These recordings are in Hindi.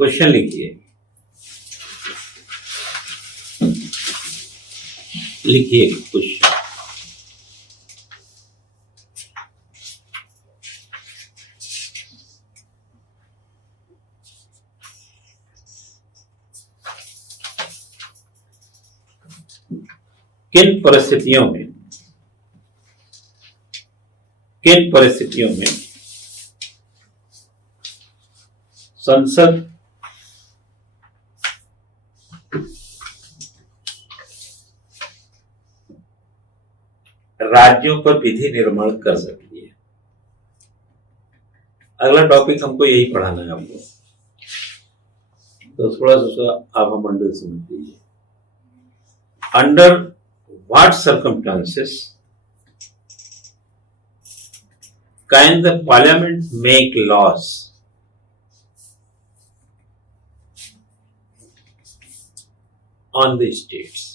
क्वेश्चन लिखिए, लिखिए क्वेश्चन। किन परिस्थितियों में संसद राज्यों पर विधि निर्माण कर सकती है? अगला टॉपिक हमको यही पढ़ाना है आपको, तो थोड़ा सा आप मंडल समझ लीजिए। Under what circumstances can the parliament make laws on the states?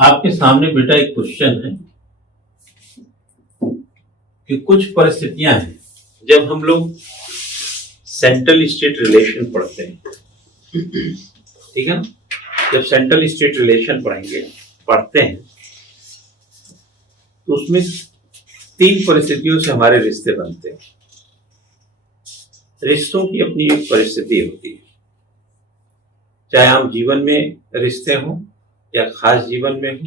आपके सामने बेटा एक क्वेश्चन है कि कुछ परिस्थितियां हैं जब हम लोग सेंट्रल स्टेट रिलेशन पढ़ते हैं, ठीक है ना? जब सेंट्रल स्टेट रिलेशन पढ़ते हैं तो उसमें 3 परिस्थितियों से हमारे रिश्ते बनते हैं। रिश्तों की अपनी एक परिस्थिति होती है, चाहे आम जीवन में रिश्ते हों या खास जीवन में हो,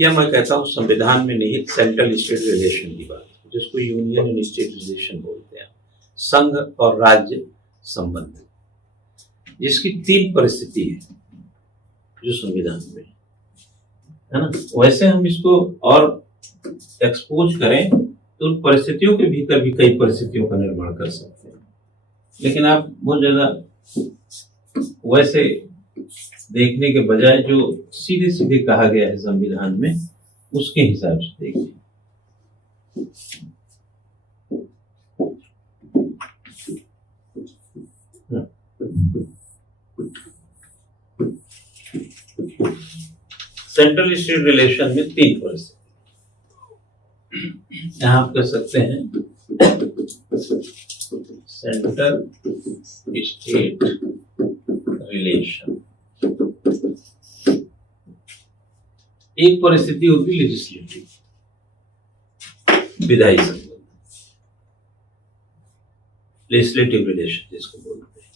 या मैं कहता हूं संविधान में निहित सेंट्रल स्टेट रिलेशन की बात, जिसको यूनियन एंड स्टेट रिलेशन बोलते हैं, संघ और राज्य संबंध, जिसकी 3 परिस्थिति है जो संविधान में है ना। वैसे हम इसको और एक्सपोज करें तो उन परिस्थितियों के भीतर भी कई परिस्थितियों का निर्माण कर सकते हैं, लेकिन आप बहुत ज्यादा वैसे देखने के बजाय जो सीधे सीधे कहा गया है संविधान में, उसके हिसाब से देखिए। सेंट्रल स्टेट रिलेशन में 3 परिस्थिति, यहां आप कह सकते हैं सेंट्रल स्टेट रिलेशन। एक परिस्थिति होगी लेजिस्लेटिव, विधायी संबंध, लेजिस्लेटिव रिलेशन जिसको बोलते हैं,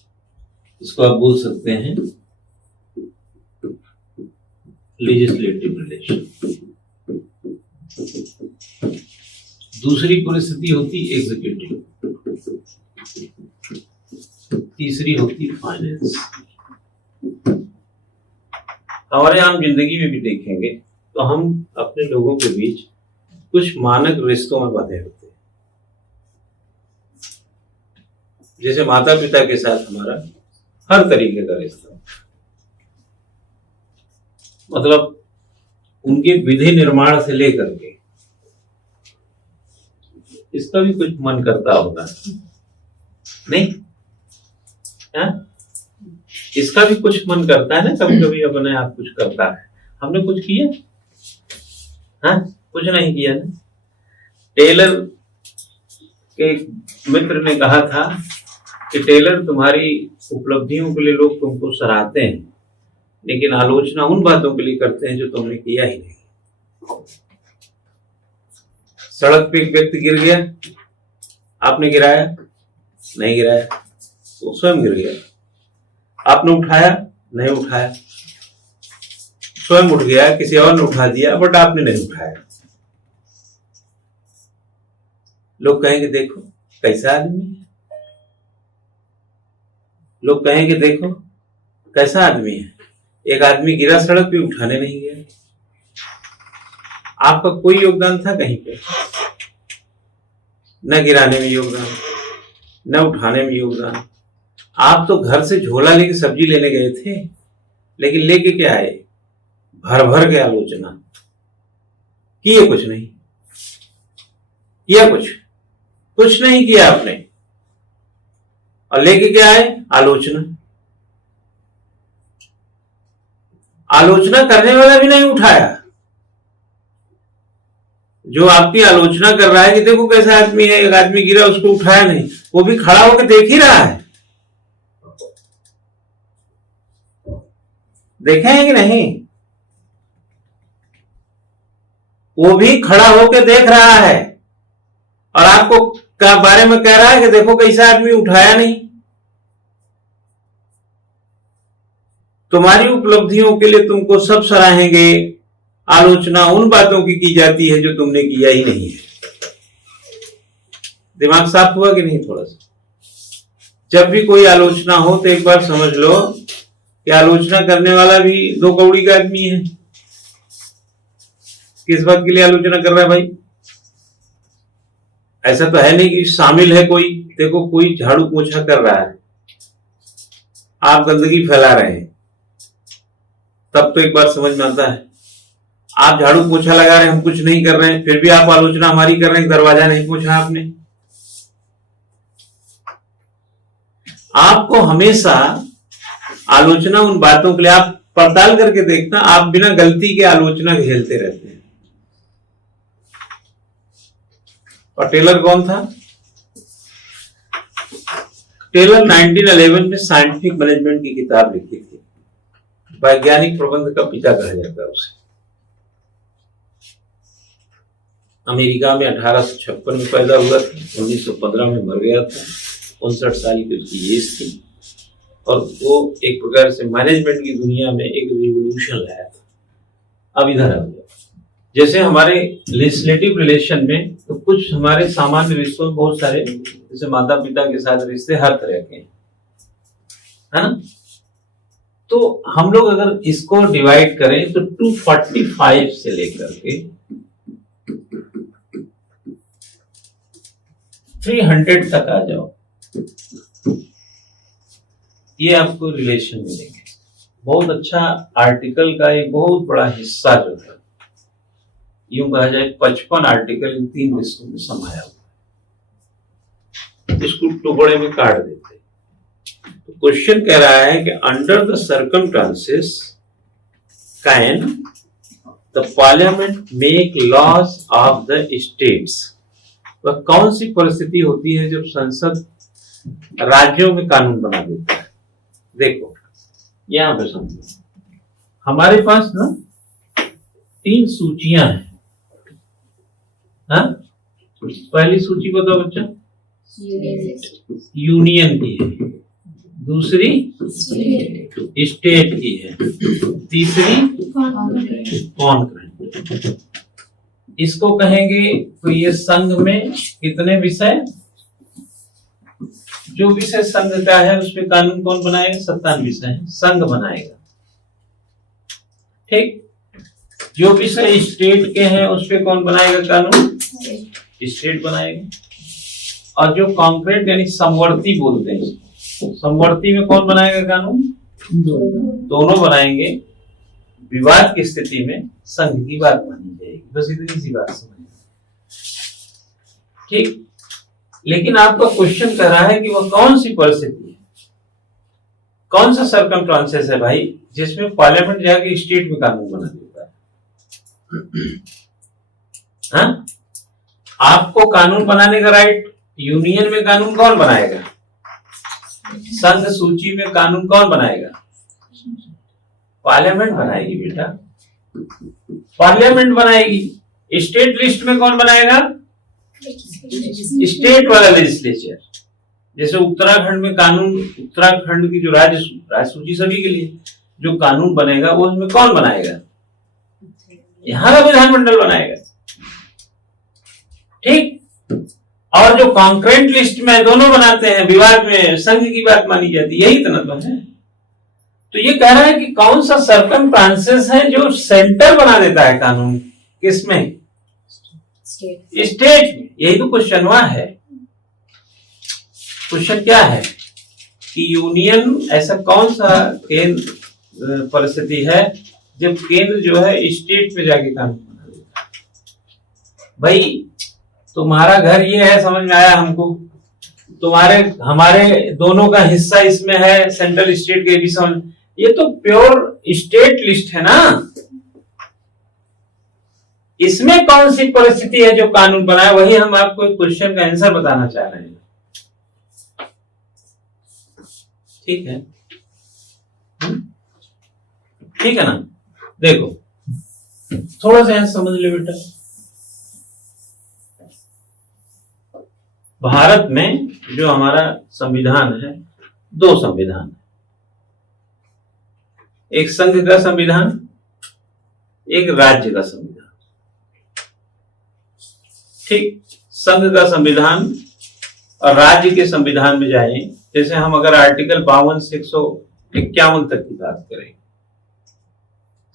इसको आप बोल सकते हैं लेजिस्लेटिव रिलेशन। दूसरी परिस्थिति होती एग्जीक्यूटिव, तीसरी होती फाइनेंस। हमारे आम जिंदगी में भी देखेंगे तो हम अपने लोगों के बीच कुछ मानक रिश्तों में बंधे होते हैं। जैसे माता पिता के साथ हमारा हर तरीके का रिश्ता, मतलब उनके विधि निर्माण से लेकर के, इसका भी कुछ मन करता होगा नहीं है? इसका भी कुछ मन करता है ना, कभी कभी अपने आप कुछ करता है। हमने कुछ किया? हाँ, कुछ नहीं किया ना। टेलर के मित्र ने कहा था कि टेलर, तुम्हारी उपलब्धियों के लिए लोग तुमको सराहते हैं, लेकिन आलोचना उन बातों के लिए करते हैं जो तुमने किया ही नहीं। सड़क पे एक व्यक्ति गिर गया, आपने गिराया? नहीं गिराया, वो स्वयं गिर गया। आपने उठाया? नहीं उठाया, स्वयं उठ गया, किसी और ने उठा दिया, बट आपने नहीं उठाया। लोग कहेंगे देखो कैसा आदमी है, लोग कहेंगे देखो कैसा आदमी है। एक आदमी गिरा सड़क पे, उठाने नहीं गया। आपका कोई योगदान था कहीं पे? न गिराने में योगदान, न उठाने में योगदान। आप तो घर से झोला लेके सब्जी लेने गए थे, लेकिन लेके क्या आए? भर भर के आलोचना। किए कुछ नहीं किया, कुछ नहीं किया आपने, और लेके क्या आए? आलोचना। आलोचना करने वाला भी नहीं उठाया, जो आपकी आलोचना कर रहा है कि देखो कैसा आदमी है, एक आदमी गिरा उसको उठाया नहीं, वो भी खड़ा होकर देख ही रहा है। देखे हैं कि नहीं? वो भी खड़ा होकर देख रहा है और आपको बारे में कह रहा है कि देखो कैसा आदमी उठाया नहीं। तुम्हारी उपलब्धियों के लिए तुमको सब सराहेंगे, आलोचना उन बातों की जाती है जो तुमने किया ही नहीं है। दिमाग साफ हुआ कि नहीं? थोड़ा सा जब भी कोई आलोचना हो तो एक बार समझ लो कि आलोचना करने वाला भी दो कौड़ी का आदमी है। किस बात के लिए आलोचना कर रहा है भाई? ऐसा तो है नहीं कि शामिल है कोई। देखो कोई झाड़ू पोछा कर रहा है, आप गंदगी फैला रहे हैं, तब तो एक बार समझ में आता है। आप झाड़ू पोछा लगा रहे हैं, हम कुछ नहीं कर रहे हैं, फिर भी आप आलोचना हमारी कर रहे हैं, दरवाजा नहीं पोछा आपने। आपको हमेशा आलोचना उन बातों के लिए आप पड़ताल करके देखना, आप बिना गलती के आलोचना झेलते रहते हैं। और टेलर कौन था? टेलर 1911 में साइंटिफिक मैनेजमेंट की किताब लिखी थी। वैज्ञानिक प्रबंध का पिता कहा जाता है उसे। अमेरिका में 1856 में पैदा हुआ था, 1915 में मर गया था, 59 साल की उसकी एज थी। और वो एक प्रकार से मैनेजमेंट की दुनिया में एक रिवोल्यूशन लाया था। अब इधर आ गया, जैसे हमारे लेजिस्लेटिव रिलेशन में तो कुछ हमारे सामान्य रिश्तों में बहुत सारे, जैसे माता पिता के साथ रिश्ते हर तरह के हैं, है ना? तो हम लोग अगर इसको डिवाइड करें तो 245 से लेकर के 300 तक आ जाओ, ये आपको रिलेशन मिलेंगे। बहुत अच्छा आर्टिकल का एक बहुत बड़ा हिस्सा जो है, यूं कहा जाए 55 आर्टिकल इन 3 विषयों में समाया हुआ है। इसको टुकड़े में काट देते। तो क्वेश्चन कह रहा है कि under the circumstances can the parliament make laws of the states. वह कौन सी परिस्थिति होती है जब संसद राज्यों में कानून बना देता है? देखो यहां पे समझो, हमारे पास ना 3 सूचियां हैं। हाँ? पहली सूची बताओ बच्चा, यूनियन की है, दूसरी स्टेट की है, तीसरी कॉन्करेंट। इसको कहेंगे तो ये संघ में कितने विषय, जो विषय संघ का है उस पे कानून कौन बनाएगा? 57 विषय है, संघ बनाएगा। ठीक, जो विषय स्टेट के हैं उस पे कौन बनाएगा कानून? स्टेट बनाएगा। और जो कॉन्करेंट यानी समवर्ती बोलते हैं, समवर्ती में कौन बनाएगा कानून? दोनों बनाएंगे। विवाद की स्थिति में संघ की बात मानी जाएगी। बस इतनी सी बात समझ। ठीक, लेकिन आपका क्वेश्चन कह रहा है कि वह कौन सी परिस्थिति है, कौन सा सर्कमस्टांसेस है भाई जिसमें पार्लियामेंट जाके स्टेट में कानून बना देता है? हाँ? आपको कानून बनाने का राइट, यूनियन में कानून कौन बनाएगा? संघ सूची में कानून कौन बनाएगा? पार्लियामेंट बनाएगी बेटा, पार्लियामेंट बनाएगी। स्टेट लिस्ट में कौन बनाएगा? स्टेट वाला लेजिस्लेचर। जैसे उत्तराखंड में कानून, उत्तराखंड की जो राज्य सूची सभी के लिए जो कानून बनेगा वो उसमें कौन बनाएगा? यहां का विधानमंडल बनाएगा। ठीक, और जो कॉन्करेंट लिस्ट में दोनों बनाते हैं, विवाद में संघ की बात मानी जाती है, यही तनत्व है। तो ये कह रहा है कि कौन सा सर्कमस्टांसेस है जो सेंटर बना देता है कानून, किसमें? स्टेट में। यही तो क्वेश्चन हुआ है। क्वेश्चन क्या है कि यूनियन ऐसा कौन सा केंद्र परिस्थिति है जब केंद्र जो है स्टेट में जाके कानून बना देता है। भाई तुम्हारा घर ये है, समझ में आया हमको, तुम्हारे हमारे दोनों का हिस्सा इसमें है, सेंट्रल स्टेट के भी समझ, ये तो प्योर स्टेट लिस्ट है ना। इसमें कौन सी परिस्थिति है जो कानून बनाए, वही हम आपको एक क्वेश्चन का आंसर बताना चाह रहे हैं। ठीक है, ठीक है ना। देखो थोड़ा सा समझ लो बेटा, भारत में जो हमारा संविधान है, दो संविधान, एक संघ का संविधान, एक राज्य का संविधान। ठीक, संघ का संविधान और राज्य के संविधान में जाएं, जैसे हम अगर आर्टिकल 52 से 151 तक की बात करें,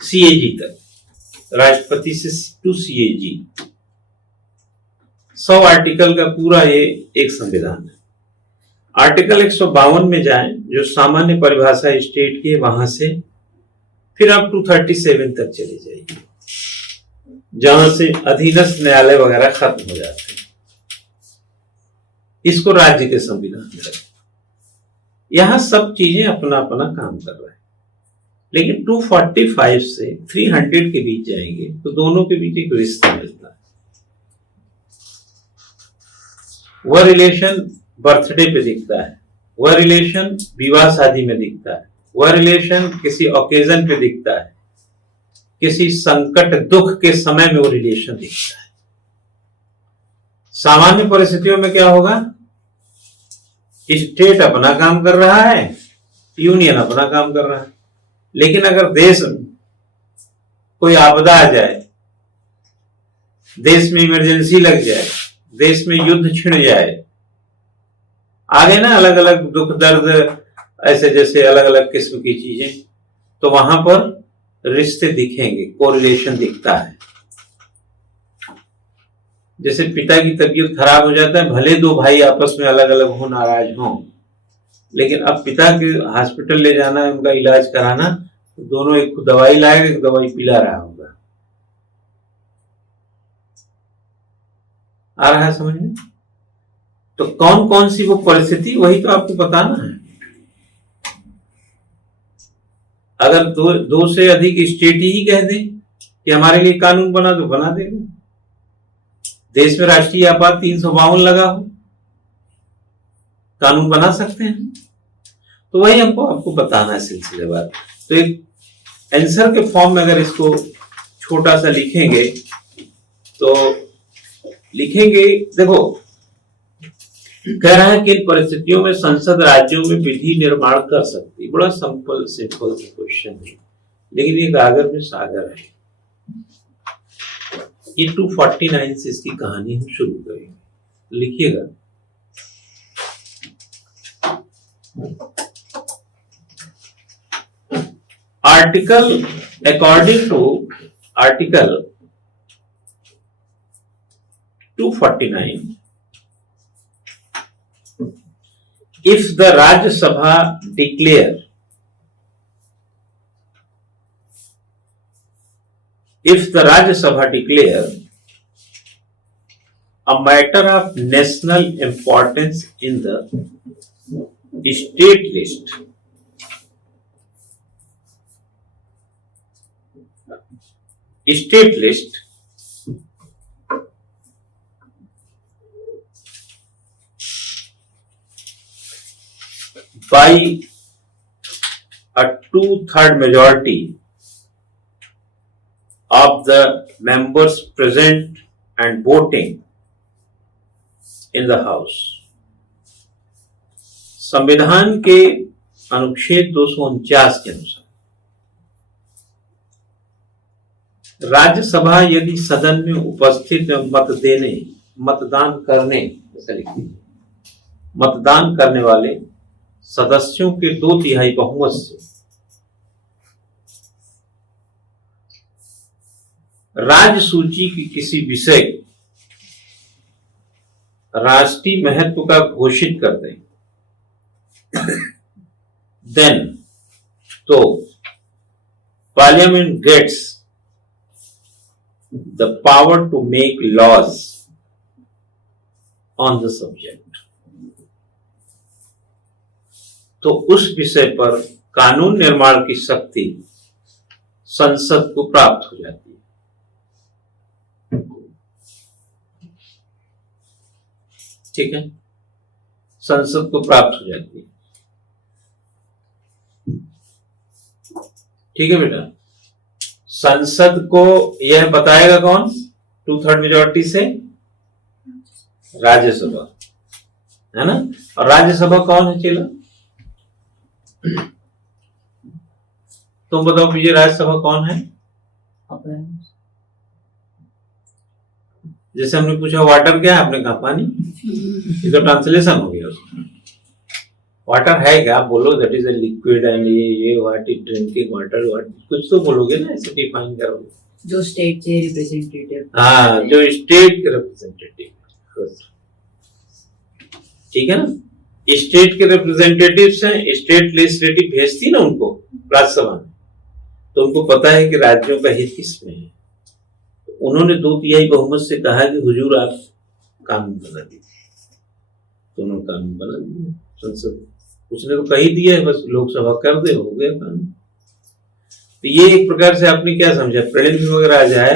सीएजी तक, राष्ट्रपति से टू सीएजी, 100 आर्टिकल का पूरा ये एक संविधान है। आर्टिकल 152 में जाएं, जो सामान्य परिभाषा स्टेट की है, वहां से फिर आप 237 तक चले जाइए, जहां से अधीनस्थ न्यायालय वगैरह खत्म हो जाते हैं। इसको राज्य के संविधान में रखें। यहां सब चीजें अपना अपना काम कर रहा है, लेकिन 245 से 300 के बीच जाएंगे तो दोनों के बीच एक रिश्ता मिलता है। वह रिलेशन बर्थडे पे दिखता है, वह रिलेशन विवाह शादी में दिखता है, वह रिलेशन किसी ओकेजन पे दिखता है, किसी संकट दुख के समय में वो रिलेशन दिखता है। सामान्य परिस्थितियों में क्या होगा, स्टेट अपना काम कर रहा है, यूनियन अपना काम कर रहा है। लेकिन अगर देश में कोई आपदा आ जाए, देश में इमरजेंसी लग जाए, देश में युद्ध छिड़ जाए, आगे ना अलग अलग दुख दर्द, ऐसे जैसे अलग अलग किस्म की चीजें, तो वहां पर रिश्ते दिखेंगे, कोरिलेशन दिखता है। जैसे पिता की तबीयत खराब हो जाता है, भले दो भाई आपस में अलग अलग हो, नाराज हो, लेकिन अब पिता के हॉस्पिटल ले जाना है, उनका इलाज कराना, तो दोनों एक दवाई लाएगा, एक दवाई पिला रहा होगा। आ रहा है समझ में? तो कौन कौन सी वो परिस्थिति, वही तो आपको बताना है। अगर दो से अधिक स्टेट ही कह दें कि हमारे लिए कानून बना, तो बना देगा। देश में राष्ट्रीय आपात 352 लगा हो, कानून बना सकते हैं। तो वही हमको आपको बताना है सिलसिलेवार। तो एक आंसर के फॉर्म में अगर इसको छोटा सा लिखेंगे, तो लिखेंगे, देखो कह रहा है कि इन परिस्थितियों में संसद राज्यों में विधि निर्माण कर सकती। बड़ा सिंपल क्वेश्चन है, लेकिन ये गागर में सागर है। ये 249 से इसकी कहानी हम शुरू करेंगे, लिखिएगा। Article, according to article 249, if the Rajya Sabha declare, a matter of national importance in the state list, by a 2/3 majority of the members present and voting in the house, संविधान के अनुच्छेद 249 के अनुसार राज्यसभा यदि सदन में उपस्थित मतदान करने वाले सदस्यों के 2/3 बहुमत से राज्य सूची की किसी विषय राष्ट्रीय महत्व का घोषित कर दें, देन तो parliament gets the power to make laws on the subject. तो उस विषय पर कानून निर्माण की शक्ति संसद को प्राप्त हो जाती है। ठीक है, संसद को प्राप्त हो जाती है। ठीक है बेटा, संसद को यह बताएगा कौन? 2/3 मेजोरिटी से राज्यसभा, है ना। और राज्यसभा कौन है चेला? तुम बताओ मुझे, राज्यसभा कौन है? जैसे हमने पूछा वाटर क्या है, आपने कहा पानी। ये तो ट्रांसलेशन हो गया उसका। वाटर है क्या? आप बोलो that is a liquid and ये what is drinking water, what कुछ तो बोलोगे ना, ऐसे डिफाइन करोगे। जो स्टेट के रिप्रेजेंटेटिव, हाँ, जो स्टेट के रिप्रेजेंटेटिव, ठीक है ना। स्टेट के रिप्रेजेंटेटिव्स हैं, स्टेट लेजिस्लेटिव भेजती ना उनको राज्यसभा में, तो उनको पता है कि राज्यों का हित किसमें है। उन्होंने 2/3 बहुमत से कहा कि हुजूर आप कानून बना दीजिए, तो उन्होंने कानून बना दिया। संसद उसने तो कही दिया है, बस लोकसभा कर दे, हो गया कानून। तो ये एक प्रकार से आपने क्या समझा, प्रीलिम्स वगैरह आ जाए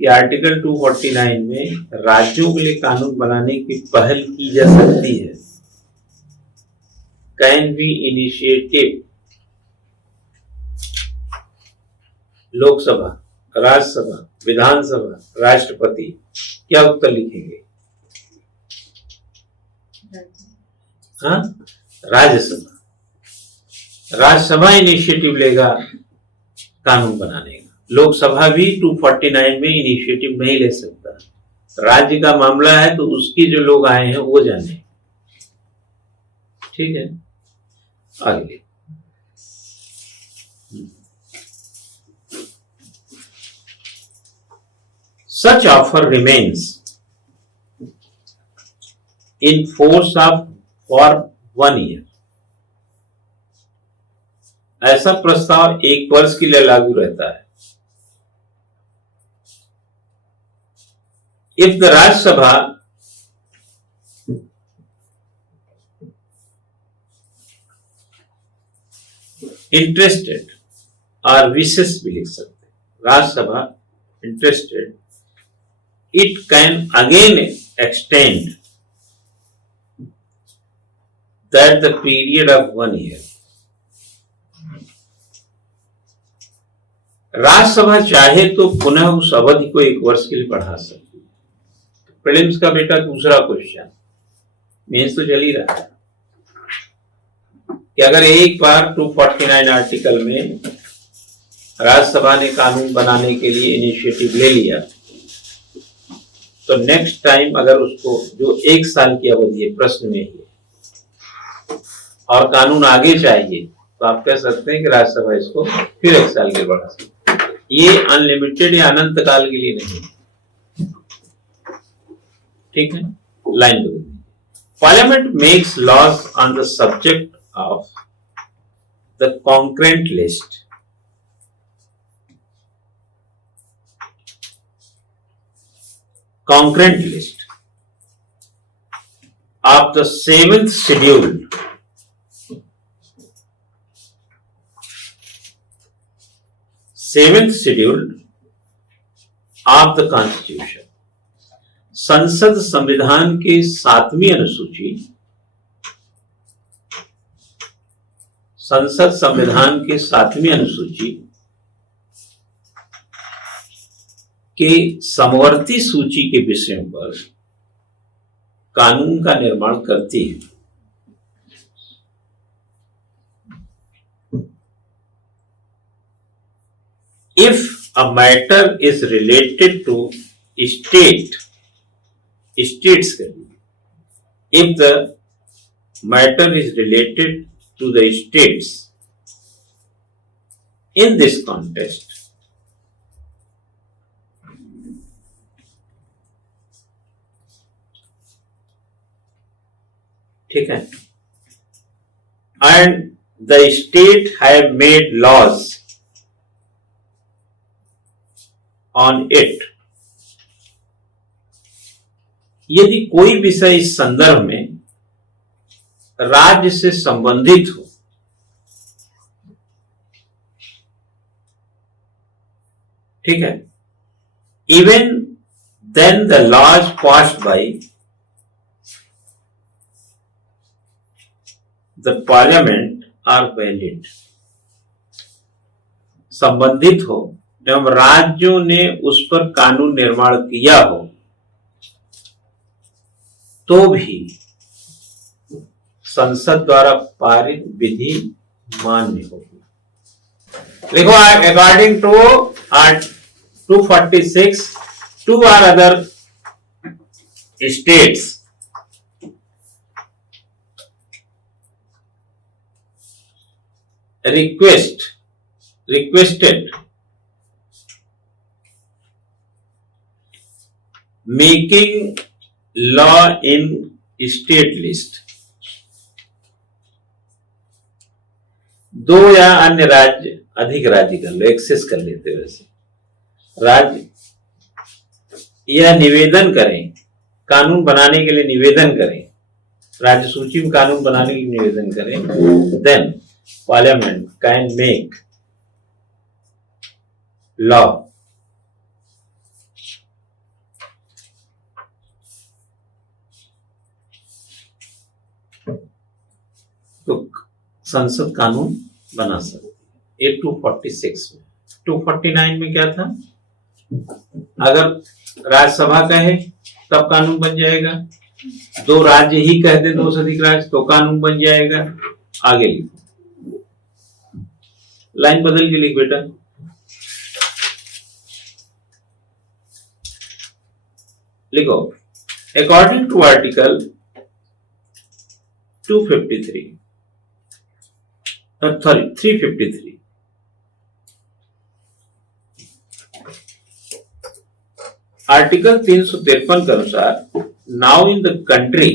कि आर्टिकल 249 में राज्यों के लिए कानून बनाने की पहल की जा सकती है। Can be initiative, Lok Sabha, Rajya Sabha, Vidhan Sabha, राष्ट्रपति, क्या उत्तर लिखेंगे? हाँ, राज्यसभा। राज्यसभा इनिशिएटिव लेगा कानून बनाने का। लोकसभा भी 249 में इनिशिएटिव नहीं ले सकता। राज्य का मामला है तो उसकी जो लोग आए हैं वो जाने। ठीक है, आगे। Such offer remains in force for 1 year. ऐसा प्रस्ताव 1 वर्ष के लिए लागू रहता है। If the Rajya Sabha interested or wishes भी लिख सकते, Rajya Sabha interested, it can again extend that the period of 1 year. Rajya Sabha चाहे तो पुनः उस अवधि को 1 वर्ष के लिए बढ़ा सकती है। प्रीलिम्स का बेटा दूसरा क्वेश्चन, मेंस तो चल ही रहा है कि अगर एक बार 249 आर्टिकल में राज्यसभा ने कानून बनाने के लिए इनिशिएटिव ले लिया, तो नेक्स्ट टाइम अगर उसको जो 1 साल की अवधि है प्रश्न में ही और कानून आगे चाहिए, तो आप कह सकते हैं कि राज्यसभा इसको फिर 1 साल के लिए बढ़ा सकती है। ये अनलिमिटेड या अनंत काल के लिए नहीं। ठीक है, लाइन दो। Parliament makes laws on the subject of the concurrent list. concurrent list of the 7th schedule of the Constitution. संसद संविधान के 7वीं अनुसूची, संसद संविधान के 7वीं अनुसूची के समवर्ती सूची के विषयों पर कानून का निर्माण करती है। If a matter is related to states, if the matter is related to the states in this context, ठीक है, and the state have made laws on it, यदि कोई विषय इस संदर्भ में राज्य से संबंधित हो, ठीक है, even then the laws passed by the parliament are valid, संबंधित हो एवं राज्यों ने उस पर कानून निर्माण किया हो तो भी संसद द्वारा पारित विधि मान्य होगी। देखो, according to art 246, 2 or other states requested making law in state list। दो या अन्य राज्य, अधिक राज्य कर लो, एक्सेस कर लेते, वैसे राज्य यह निवेदन करें, कानून बनाने के लिए निवेदन करें, राज्य सूची में कानून बनाने के लिए निवेदन करें, then parliament can make law. तो संसद कानून बना सकती है। ये 246 में। 249 में क्या था? अगर राज्यसभा कहे तब कानून बन जाएगा, दो राज्य ही कह दे, दो से अधिक राज्य, तो कानून बन जाएगा। आगे लिखो, लाइन बदल के लिख बेटा। लिखो, अकॉर्डिंग टू आर्टिकल 353, आर्टिकल 353 के अनुसार now in the country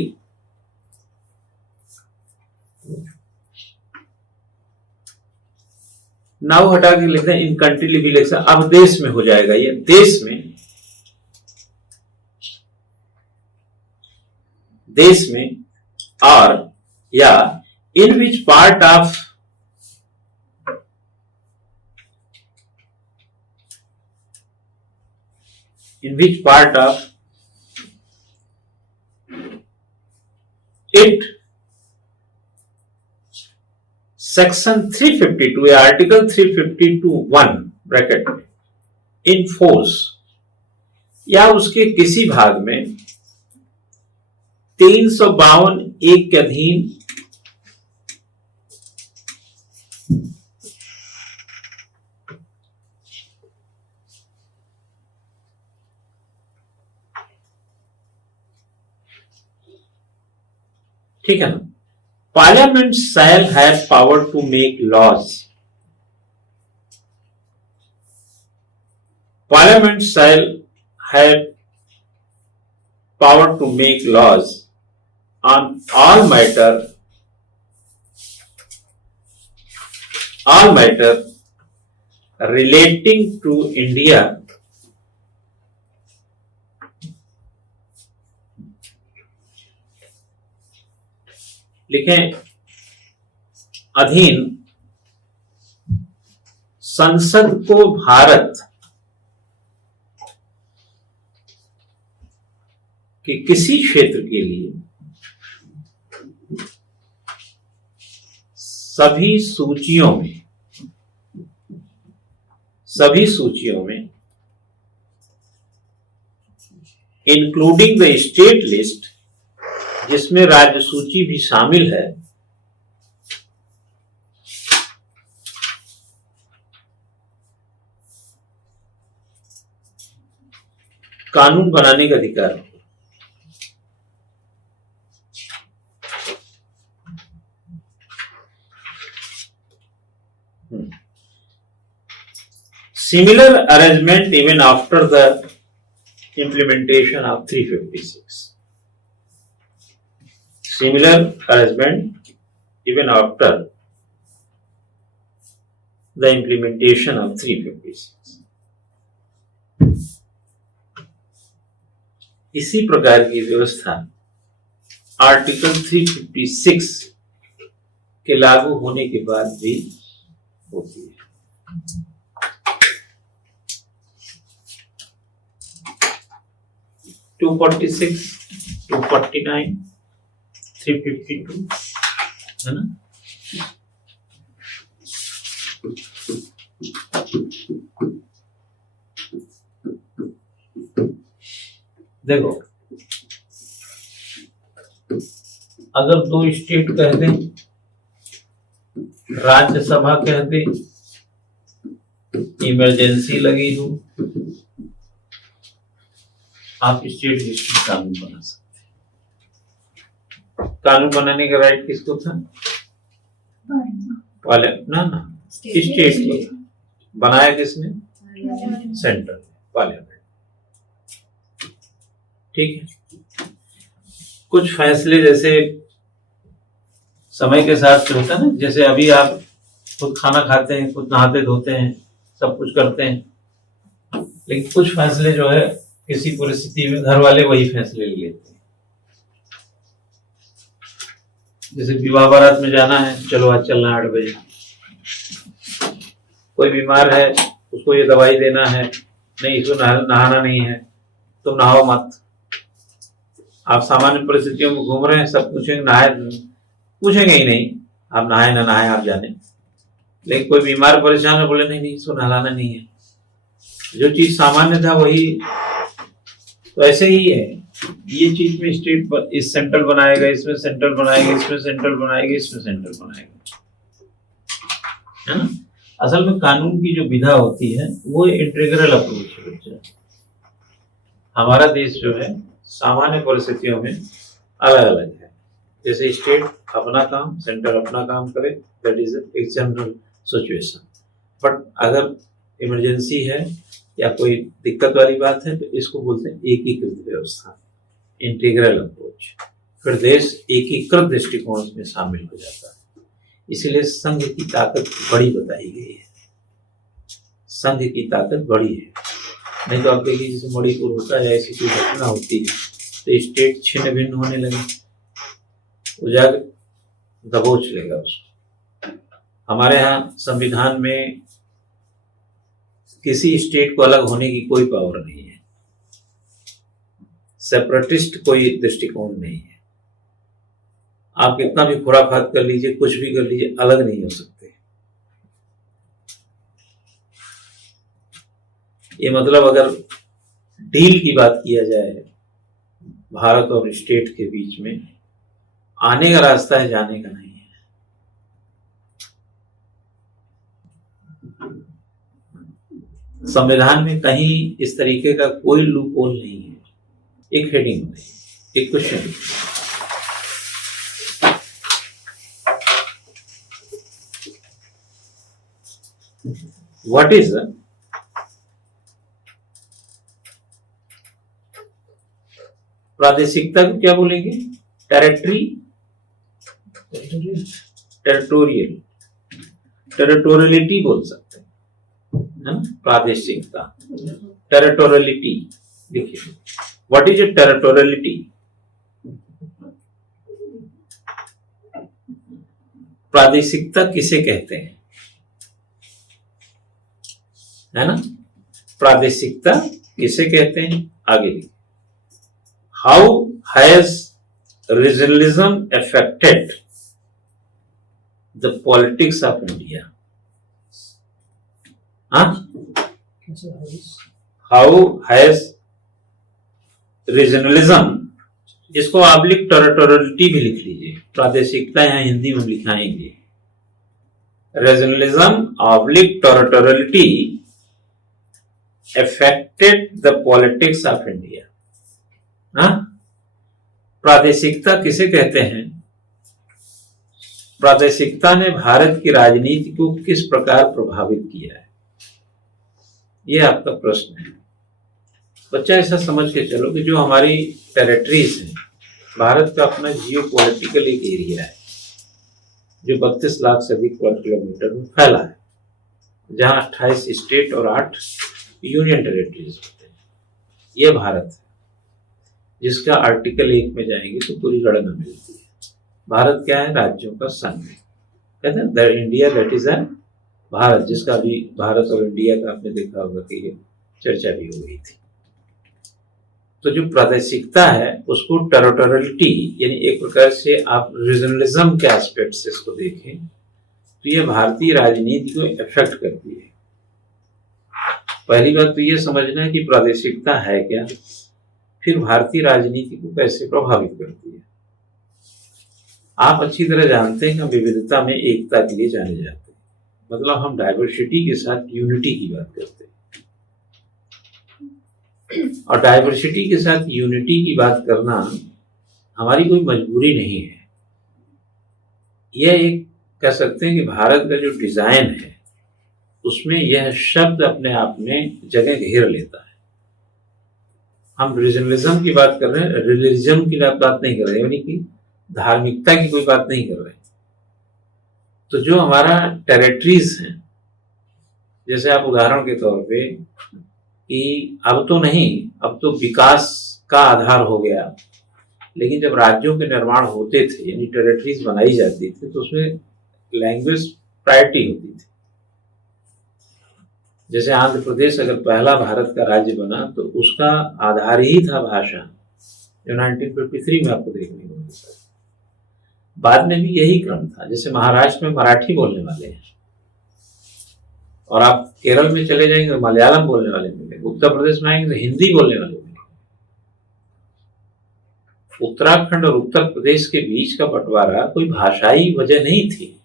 now हटा के लिखते हैं, इन कंट्री भी लिख सकते, अब देश में हो जाएगा। ये देश में और या in which part of it section 352 या आर्टिकल 352(1) ब्रैकेट इन फोर्स या उसके किसी भाग में 352(1) के अधीन ठीक है ना। Parliament shall have power to make laws. Parliament shall have power to make laws on all matter relating to India लिखें अधीन संसद को भारत के किसी क्षेत्र के लिए सभी सूचियों में इंक्लूडिंग द स्टेट लिस्ट, जिसमें राज्य सूची भी शामिल है, कानून बनाने का अधिकार है। Similar arrangement even after the implementation of 356. Similar arrangement even after the implementation of 356. इसी प्रकार की व्यवस्था आर्टिकल 356 के लागू होने के बाद भी होती है। (246, 249, 352 है ना। देखो, अगर दो स्टेट कह दें, राज्यसभा कह दे, इमरजेंसी लगी हो, आप स्टेट हिस्ट्री कानून बना सकते हैं। कानून बनाने का राइट किसको था? ना स्टेट को। बनाया किसने? Central parliament. ठीक है। कुछ फैसले जैसे समय के साथ से होता है ना, जैसे अभी आप खुद खाना खाते हैं, खुद नहाते धोते हैं, सब कुछ करते हैं, लेकिन कुछ फैसले जो है किसी परिस्थिति में घर वाले वही फैसले ले लेते हैं। जैसे विवाह बारात में जाना है, चलो आज चलना 8 बजे। कोई बीमार है, उसको ये दवाई देना है, नहीं इसको नहाना नहीं है, तुम नहाओ मत। आप सामान्य परिस्थितियों में घूम रहे हैं, सब पूछेंगे नहाए, पूछेंगे ही नहीं, आप नहाए ना नहाए आप जाने। लेकिन कोई बीमार परेशान है, बोले नहीं नहीं इसको नहलाना नहीं है। जो चीज सामान्य था वही, तो ऐसे ही है। ये चीज में स्टेट इस सेंट्रल बनाएगा, इसमें सेंट्रल बनाएगा, इसमें सेंट्रल बनाएगा, इसमें सेंट्रल बनाएगा, है ना। असल में कानून की जो विधा होती है वो इंटीग्रल अप्रोच है बच्चा। हमारा देश जो है सामान्य परिस्थितियों में अलग अलग है। जैसे स्टेट अपना काम, सेंटर अपना काम करे, दैट इज एक जनरल सिचुएशन। बट अगर इमरजेंसी है या कोई दिक्कत वाली बात है तो इसको बोलते हैं एकीकृत व्यवस्था, इंटीग्रल अप्रोच। फिर देश एकीकृत दृष्टिकोण में शामिल हो जाता है। इसीलिए संघ की ताकत बड़ी बताई गई है। संघ की ताकत बड़ी है। नहीं तो आप देखिए जैसे मणिपुर होता है, ऐसी कोई घटना होती है तो स्टेट छिन्न भिन्न होने लगे, वो जाकर दबोच लेगा उसको। हमारे यहाँ संविधान में किसी स्टेट को अलग होने की कोई पावर नहीं है, सेपरेटिस्ट कोई दृष्टिकोण नहीं है। आप कितना भी खुराफात कर लीजिए, कुछ भी कर लीजिए, अलग नहीं हो सकते। ये मतलब अगर डील की बात किया जाए भारत और स्टेट के बीच में, आने का रास्ता है, जाने का नहीं है। संविधान में कहीं इस तरीके का कोई लूप होल नहीं है। एक हेडिंग में एक क्वेश्चन, व्हाट इज प्रादेशिकता को क्या बोलेंगे? टेरिटरी, टेरिटोरियल, टेरिटोरियलिटी बोल सकते हैं, है ना। प्रादेशिकता, टेरिटोरियलिटी। देखिए व्हाट इज ए टेरिटोरियलिटी? प्रादेशिकता किसे कहते हैं, है ना। प्रादेशिकता किसे कहते हैं? आगे देखिए, how has regionalism affected the politics of India? How has regionalism, इसको आप लिख टेरिटोरियलिटी भी लिख लीजिए, प्रादेशिकता यहां हिंदी में लिखाएंगे। Regionalism oblique territoriality affected the politics of India। प्रादेशिकता किसे कहते हैं? प्रादेशिकता ने भारत की राजनीति को किस प्रकार प्रभावित किया है, यह आपका प्रश्न है बच्चा। ऐसा समझ के चलो कि जो हमारी टेरिटरीज है, भारत का अपना जियो पॉलिटिकल एक एरिया है जो 32 लाख से अधिक वर्ग किलोमीटर में फैला है, जहां 28 स्टेट और 8 यूनियन टेरिटरीज होते हैं। यह भारत है जिसका आर्टिकल 1 में जाएंगे तो पूरी गणना मिलती है। भारत क्या है? राज्यों का संघ। कहते हैं that India that is an Bharat, जिसका भी भारत और इंडिया का आपने देखा होगा कि ये चर्चा भी हो गई थी। तो जो प्रादेशिकता है उसको टेरिटोरियलिटी यानी एक प्रकार से आप रीजनलिज्म के एस्पेक्ट से इसको देखें तो ये भारतीय राजनीति को इफेक्ट करती है। पहली बात तो ये समझना है कि प्रादेशिकता है क्या, फिर भारतीय राजनीति को कैसे प्रभावित करती है। आप अच्छी तरह जानते हैं कि हम विविधता में एकता के लिए जाने जाते हैं, मतलब हम डाइवर्सिटी के साथ यूनिटी की बात करते हैं। और डाइवर्सिटी के साथ यूनिटी की बात करना हमारी कोई मजबूरी नहीं है, यह एक कह सकते हैं कि भारत का जो डिजाइन है उसमें यह शब्द अपने आप में जगह घेर लेता है। हम रीजनलिज्म की बात कर रहे हैं, रिलीजन की बात नहीं कर रहे, यानी कि धार्मिकता की कोई बात नहीं कर रहे। तो जो हमारा टेरिटरीज है, जैसे आप उदाहरण के तौर पे कि अब तो नहीं, अब तो विकास का आधार हो गया, लेकिन जब राज्यों के निर्माण होते थे यानी टेरिटरीज बनाई जाती थी तो उसमें लैंग्वेज प्रायोरिटी होती थी। जैसे आंध्र प्रदेश अगर पहला भारत का राज्य बना तो उसका आधार ही था भाषा, जो 1953 में आपको देखने को मिलता है। बाद में भी यही क्रम था। जैसे महाराष्ट्र में मराठी बोलने वाले हैं और आप केरल में चले जाएंगे तो मलयालम बोलने वाले मिलेंगे, उत्तर प्रदेश में आएंगे तो हिंदी बोलने वाले मिलेंगे। उत्तराखंड और उत्तर प्रदेश के बीच का बंटवारा कोई भाषाई वजह नहीं थी।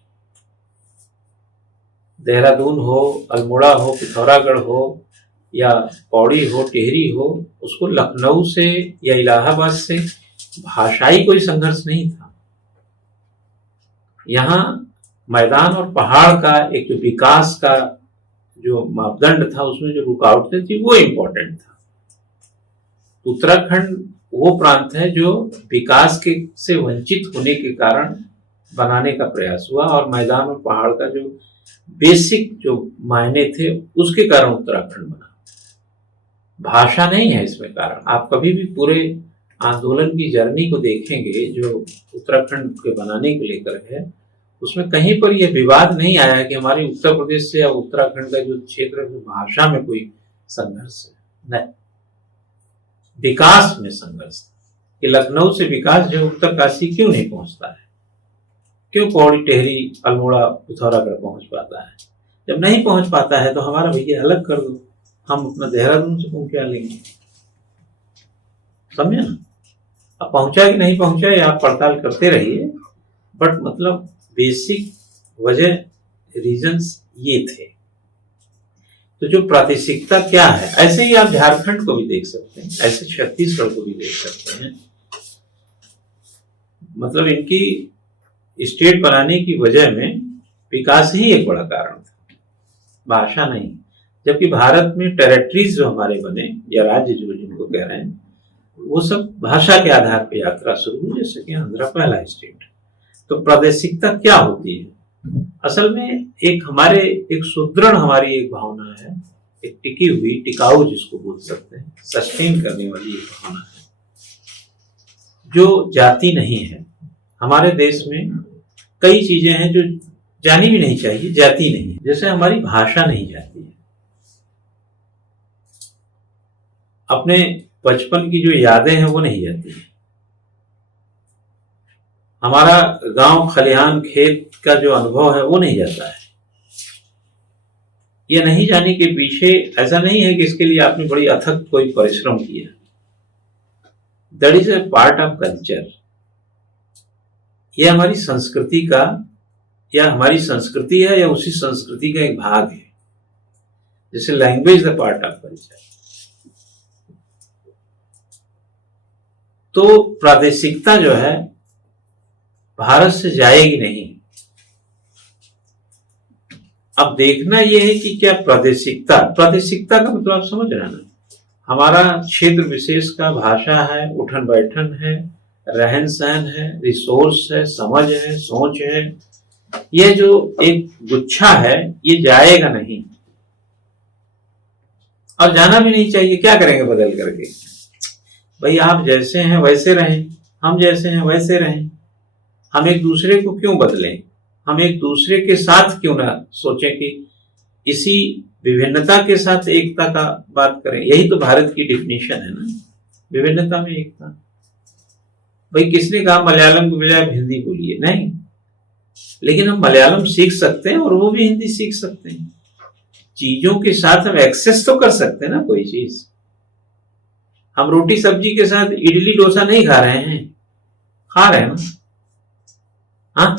देहरादून हो, अल्मोड़ा हो, पिथौरागढ़ हो या पौड़ी हो, टिहरी हो, उसको लखनऊ से या इलाहाबाद से भाषाई कोई संघर्ष नहीं था। यहाँ मैदान और पहाड़ का एक जो विकास का जो मापदंड था उसमें जो रुकावटें थी वो इम्पोर्टेंट था। उत्तराखंड वो प्रांत है जो विकास के से वंचित होने के कारण बनाने का प्रयास हुआ और मैदान और पहाड़ का जो बेसिक जो मायने थे उसके कारण उत्तराखंड बना। भाषा नहीं है इसमें कारण। आप कभी भी पूरे आंदोलन की जर्नी को देखेंगे जो उत्तराखंड के बनाने को लेकर है, उसमें कहीं पर यह विवाद नहीं आया कि हमारे उत्तर प्रदेश से या उत्तराखंड का जो क्षेत्र है भाषा में कोई संघर्ष है। नहीं, विकास में संघर्ष कि लखनऊ से विकास जो उत्तरकाशी क्यों नहीं पहुंचता है, क्यों पौड़ी, टिहरी, अल्मोड़ा, पिथौरागढ़ पहुंच पाता है। जब नहीं पहुंच पाता है तो हमारा भैया अलग कर दो, हम अपना देहरादून से क्यों क्या लेंगे, समझे ना। अब पहुंचा कि नहीं पहुंचा ये आप पड़ताल करते रहिए, बट मतलब बेसिक वजह रीजंस ये थे। तो जो प्रादेशिकता क्या है, ऐसे ही आप झारखंड को भी देख सकते हैं, ऐसे छत्तीसगढ़ को भी देख सकते हैं। मतलब इनकी स्टेट बनाने की वजह में विकास ही एक बड़ा कारण था, भाषा नहीं। जबकि भारत में टेरिटरीज जो हमारे बने या राज्य जो जिनको कह रहे हैं वो सब भाषा के आधार पर यात्रा शुरू हुई, जैसे कि आंध्र पहला स्टेट। तो प्रादेशिकता क्या होती है? असल में एक सुदृढ़ हमारी एक भावना है, एक टिकी हुई, टिकाऊ जिसको बोल सकते हैं, सस्टेन करने वाली एक भावना है जो जाति नहीं है। हमारे देश में कई चीजें हैं जो जानी भी नहीं चाहिए, जाति नहीं है। जैसे हमारी भाषा नहीं जाती है, अपने बचपन की जो यादें हैं वो नहीं जाती है, हमारा गांव खलिहान खेत का जो अनुभव है वो नहीं जाता है। ये नहीं जाने के पीछे ऐसा नहीं है कि इसके लिए आपने बड़ी अथक कोई परिश्रम किया। That is a part of culture. यह हमारी संस्कृति का या हमारी संस्कृति है या उसी संस्कृति का एक भाग है। जैसे language the part of culture. तो प्रादेशिकता जो है भारत से जाएगी नहीं। अब देखना यह है कि क्या प्रादेशिकता का मतलब आप समझ रहे हैं ना, हमारा क्षेत्र विशेष का भाषा है, उठन बैठन है, रहन सहन है, रिसोर्स है, समझ है, सोच है, यह जो एक गुच्छा है ये जाएगा नहीं और जाना भी नहीं चाहिए। क्या करेंगे बदल करके? भाई आप जैसे हैं वैसे रहें, हम जैसे हैं वैसे रहें। हम एक दूसरे को क्यों बदलें? हम एक दूसरे के साथ क्यों ना सोचें कि इसी विभिन्नता के साथ एकता का बात करें? यही तो भारत की डिफिनेशन है ना, विभिन्नता में एकता। भाई किसने कहा मलयालम के बजाय हिंदी बोलिए? नहीं, लेकिन हम मलयालम सीख सकते हैं और वो भी हिंदी सीख सकते हैं। चीजों के साथ हम एक्सेस तो कर सकते हैं ना कोई चीज। हम रोटी सब्जी के साथ इडली डोसा नहीं खा रहे हैं, खा रहे हैं ना। हाँ,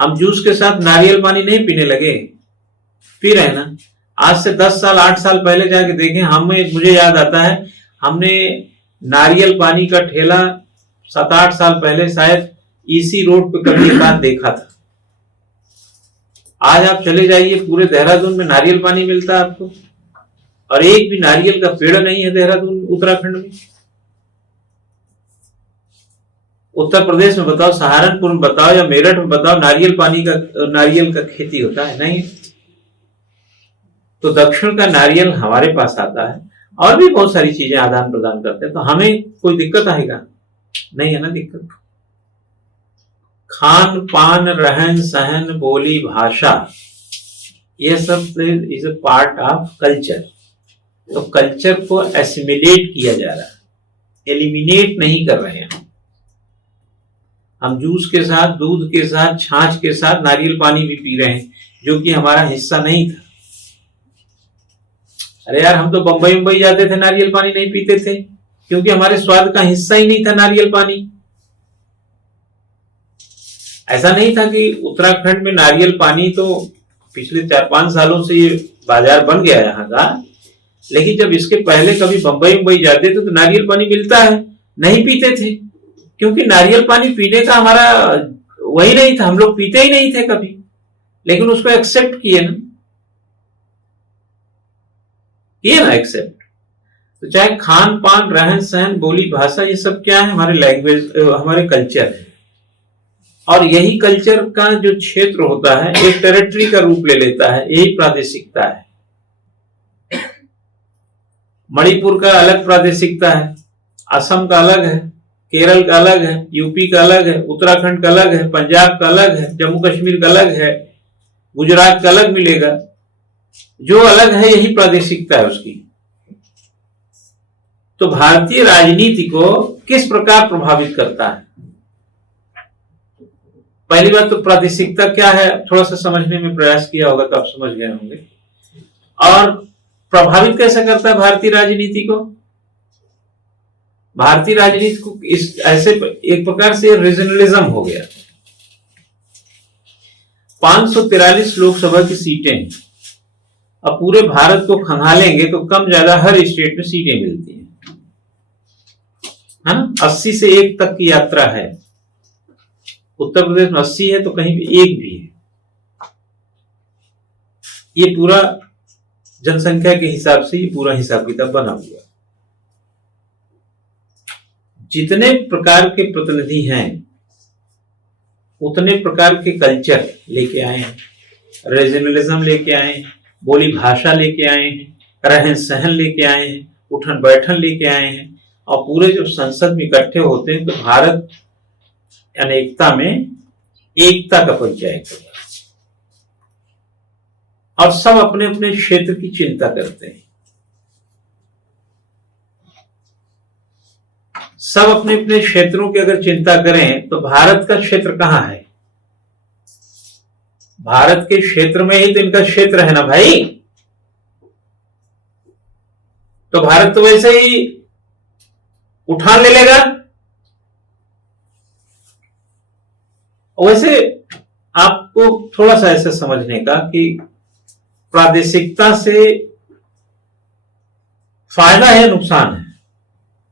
हम जूस के साथ नारियल पानी नहीं पीने लगे, पी रहे हैं ना। आज से 10 साल 8 साल पहले जाके देखें, मुझे याद आता है हमने नारियल पानी का ठेला 7-8 साल पहले शायद ईसी रोड पे कभी एक बार देखा था। आज आप चले जाइए, पूरे देहरादून में नारियल पानी मिलता है आपको, और एक भी नारियल का पेड़ नहीं है देहरादून उत्तराखंड में। उत्तर प्रदेश में बताओ, सहारनपुर में बताओ या मेरठ में बताओ, नारियल का खेती होता है? नहीं। तो दक्षिण का नारियल हमारे पास आता है, और भी बहुत सारी चीजें आदान प्रदान करते हैं, तो हमें कोई दिक्कत आएगा? नहीं है ना दिक्कत। खान पान, रहन सहन, बोली भाषा, ये सब is a part of culture. तो कल्चर को एसिमिलेट किया जा रहा है, एलिमिनेट नहीं कर रहे हैं। हम जूस के साथ, दूध के साथ, छाछ के साथ नारियल पानी भी पी रहे हैं, जो कि हमारा हिस्सा नहीं था। अरे यार, हम तो बंबई जाते थे, नारियल पानी नहीं पीते थे, क्योंकि हमारे स्वाद का हिस्सा ही नहीं था नारियल पानी। ऐसा नहीं था कि उत्तराखंड में नारियल पानी तो पिछले 4-5 सालों से ये बाजार बन गया यहाँ का, लेकिन जब इसके पहले कभी बंबई जाते थे तो नारियल पानी मिलता है, नहीं पीते थे, क्योंकि नारियल पानी पीने का हमारा वही नहीं था, हम लोग पीते ही नहीं थे कभी। लेकिन उसको एक्सेप्ट किए ना एक्सेप्ट। तो चाहे खान पान, रहन सहन, बोली भाषा, ये सब क्या है? हमारे लैंग्वेज, हमारे कल्चर है। और यही कल्चर का जो क्षेत्र होता है, एक टेरिटरी का रूप ले लेता है, यही प्रादेशिकता है। मणिपुर का अलग प्रादेशिकता है, असम का अलग है, केरल का अलग है, यूपी का अलग है, उत्तराखंड का अलग है, पंजाब का अलग है, जम्मू कश्मीर का अलग है, गुजरात का अलग मिलेगा। जो अलग है यही प्रादेशिकता है उसकी। तो भारतीय राजनीति को किस प्रकार प्रभावित करता है? पहली बात तो प्रादेशिकता क्या है थोड़ा सा समझने में प्रयास किया होगा तो आप समझ गए होंगे। और प्रभावित कैसे करता है भारतीय राजनीति को? भारतीय राजनीति को इस ऐसे एक प्रकार से रीजनलिज्म हो गया। 543 लोकसभा की सीटें, अब पूरे भारत को खंगालेंगे तो कम ज्यादा हर स्टेट में सीटें मिलती हैं, है ना। 80 से 1 तक की यात्रा है। उत्तर प्रदेश में 80 है तो कहीं भी 1 भी है। ये पूरा जनसंख्या के हिसाब से ये पूरा हिसाब किताब बना हुआ। जितने प्रकार के प्रतिनिधि हैं उतने प्रकार के कल्चर लेके आए हैं, रीजनलिज्म लेके आए हैं, बोली भाषा लेके आए हैं, रहन सहन लेके आए हैं, उठन बैठन लेके आए हैं। और पूरे जब संसद में इकट्ठे होते हैं तो भारत अनेकता में एकता का परिचय करता है। और सब अपने अपने क्षेत्र की चिंता करते हैं, सब अपने अपने क्षेत्रों की अगर चिंता करें तो भारत का क्षेत्र कहां है? भारत के क्षेत्र में ही तो इनका क्षेत्र है ना भाई। तो भारत तो वैसे ही उठान ले लेगा। वैसे आपको थोड़ा सा ऐसा समझने का कि प्रादेशिकता से फायदा है नुकसान है?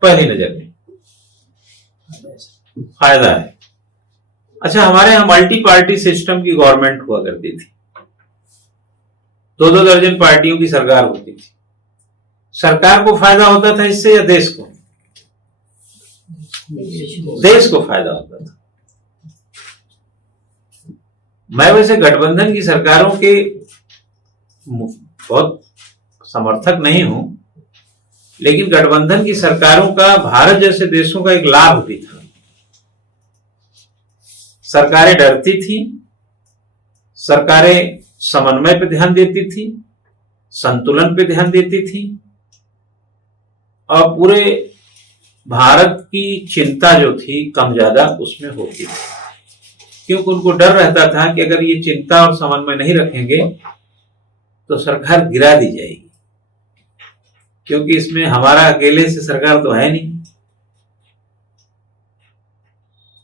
पहली नजर में फायदा है। अच्छा, हमारे यहां मल्टी पार्टी सिस्टम की गवर्नमेंट हुआ करती थी, 2-2 दर्जन पार्टियों की सरकार होती थी। सरकार को फायदा होता था इससे या देश को? देश को फायदा होता था। मैं वैसे गठबंधन की सरकारों के बहुत समर्थक नहीं हूं, लेकिन गठबंधन की सरकारों का भारत जैसे देशों का एक लाभ भी था। सरकारें डरती थी, सरकारें समन्वय पे ध्यान देती थी, संतुलन पे ध्यान देती थी, और पूरे भारत की चिंता जो थी कम ज्यादा उसमें होती थी, क्योंकि उनको डर रहता था कि अगर ये चिंता और समन्वय नहीं रखेंगे तो सरकार गिरा दी जाएगी, क्योंकि इसमें हमारा अकेले से सरकार तो है नहीं।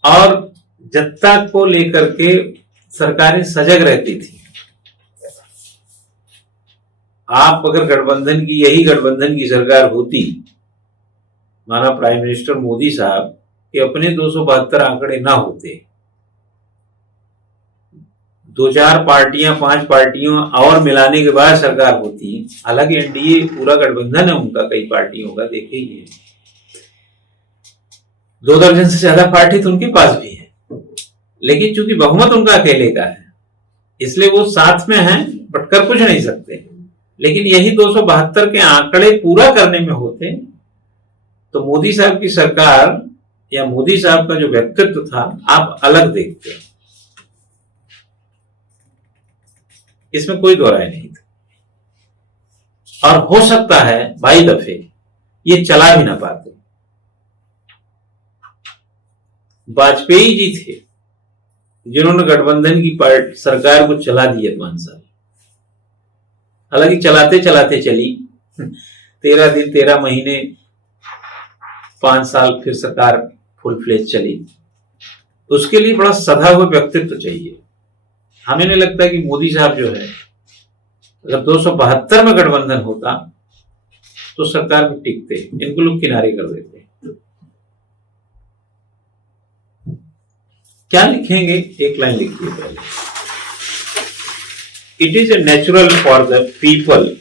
और जनता को लेकर के सरकारें सजग रहती थी। आप अगर गठबंधन की, यही गठबंधन की सरकार होती, माना प्राइम मिनिस्टर मोदी साहब के अपने 272 आंकड़े ना होते, 2-4 पार्टियां, 5 पार्टियों और मिलाने के बाद सरकार होती, हालांकि एनडीए पूरा गठबंधन है उनका, कई पार्टियों का, देखे ही है, 2 दर्जन से ज्यादा पार्टी तो उनके पास भी है, लेकिन चूंकि बहुमत उनका अकेले का है इसलिए वो साथ में हैं, बट कर कुछ नहीं सकते। लेकिन यही 272 के आंकड़े पूरा करने में होते तो मोदी साहब की सरकार या मोदी साहब का जो व्यक्तित्व था आप अलग देखते, इसमें कोई दो राय नहीं था। और हो सकता है भाई दफे ये चला भी ना पाते। वाजपेयी जी थे जिन्होंने गठबंधन की सरकार को चला दिया 5 साल, हालांकि चलाते चलाते चली 13 दिन 13 महीने 5 साल फिर सरकार फुल फ्लेज चली। उसके लिए बड़ा सधा हुआ व्यक्तित्व चाहिए। हमें नहीं लगता कि मोदी साहब जो है, अगर 272 में गठबंधन होता तो सरकार में टिकते, इनको लोग किनारे कर देते। क्या लिखेंगे, एक लाइन लिखिए पहले। It is a natural for the people,